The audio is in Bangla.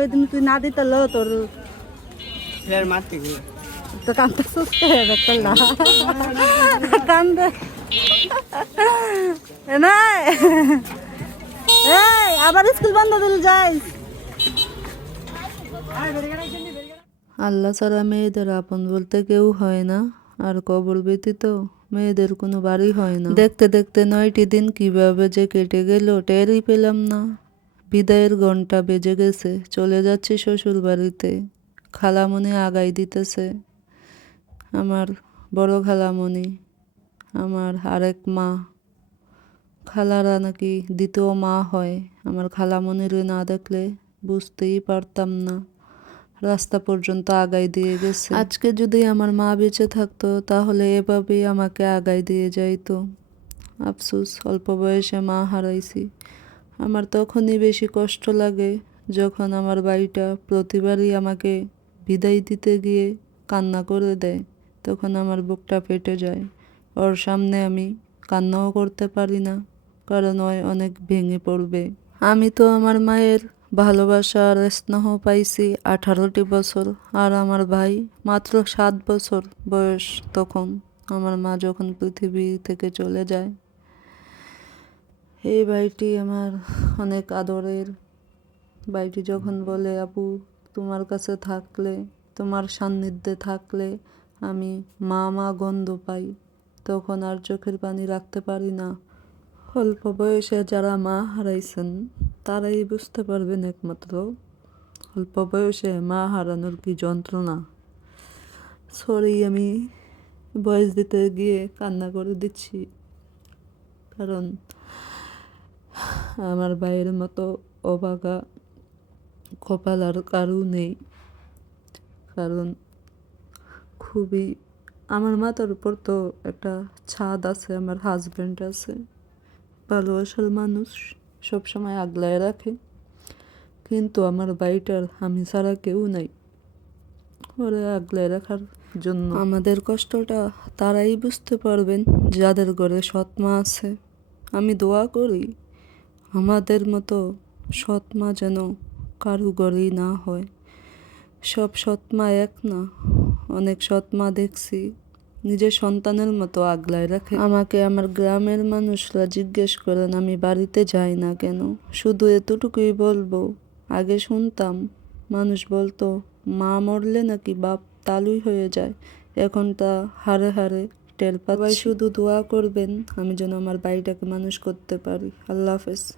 ওই দিন তুই না দিতে লো তোর মারতে গিয়ে তো কান্দতে সুস্থ হয়ে যাবে না কান্দে নাই এই আবার স্কুল বন্ধ দিল যাই আল্লাহ ছাড়া মেয়েদের আপন বলতে কেউ হয় না আর কবর ব্যতীত মেয়েদের কোনো বাড়ি হয় না দেখতে দেখতে 9টি দিন কিভাবে যে কেটে গেল টেরই পেলাম না বিদায়ের ঘন্টা বেজে গেছে চলে যাচ্ছি শ্বশুর বাড়িতে খালামণি আগাই দিতেছে আমার বড় খালামণি আমার আরেক মা খালারা নাকি দ্বিতীয় মা হয় আমার খালামণির না দেখলে বুঝতেই পারতাম না রাস্তা পর্যন্ত আগাই দিয়ে গেছে আজকে যদি আমার মা বেঁচে থাকতো তাহলে এভাবেই আমাকে আগাই দিয়ে যাইতো আফসোস অল্প বয়সে মা হারাইছি আমার তখনই বেশি কষ্ট লাগে যখন আমার বাড়িটা প্রতিবারই আমাকে বিদায় দিতে গিয়ে কান্না করে দেয় তখন আমার বুকটা ফেটে যায় ওর সামনে আমি কান্নাও করতে পারি না কারণ ওই অনেক ভেঙে পড়বে আমি তো আমার মায়ের ভালোবাসা আর স্নেহ পাইছি 18টি বছর আর আমার ভাই মাত্র 7 বছর বয়স তখন আমার মা যখন পৃথিবী থেকে চলে যায় এই ভাইটি আমার অনেক আদরের ভাইটি যখন বলে আপু তোমার কাছে থাকলে তোমার সান্নিধ্যে থাকলে আমি মা মা গন্ধ পাই তখন আর চোখের পানি রাখতে পারি না অল্প বয়সে যারা মা হারাইছেন তারাই বুঝতে পারবেন একমাত্র অল্প বয়সে মা হারানোর কি যন্ত্রণা সরি আমি বয়স দিতে গিয়ে কান্না করে দিচ্ছি কারণ আমার ভাইয়ের মতো অভাগা কপাল আর কারু নেই কারণ খুবই আমার মাথার উপর তো একটা ছাদ আছে আমার হাজব্যান্ড আছে ভালোবাসার মানুষ সবসময় আগলায় রাখে কিন্তু আমার বাড়িটার আমি ছাড়া কেউ নাই ওরা আগলায় রাখার জন্য আমাদের কষ্টটা তারাই বুঝতে পারবেন যাদের ঘরে সৎ মা আছে আমি দোয়া করি আমাদের মতো সৎ মা যেন কারু ঘরেই না হয় সব সৎ মা এক না অনেক সৎ মা দেখছি নিজের সন্তানের মতো আগলায় রাখে আমাকে আমার গ্রামের মানুষরা জিজ্ঞেস করেন আমি বাড়িতে যাই না কেন শুধু এতটুকুই বলবো আগে শুনতাম মানুষ বলতো মা মরলে নাকি বাপ তালুই হয়ে যায় এখন তা হারে হারে টের পাচ্ছি শুধু দোয়া করবেন আমি যেন আমার বাড়িটাকে মানুষ করতে পারি আল্লাহ হাফেজ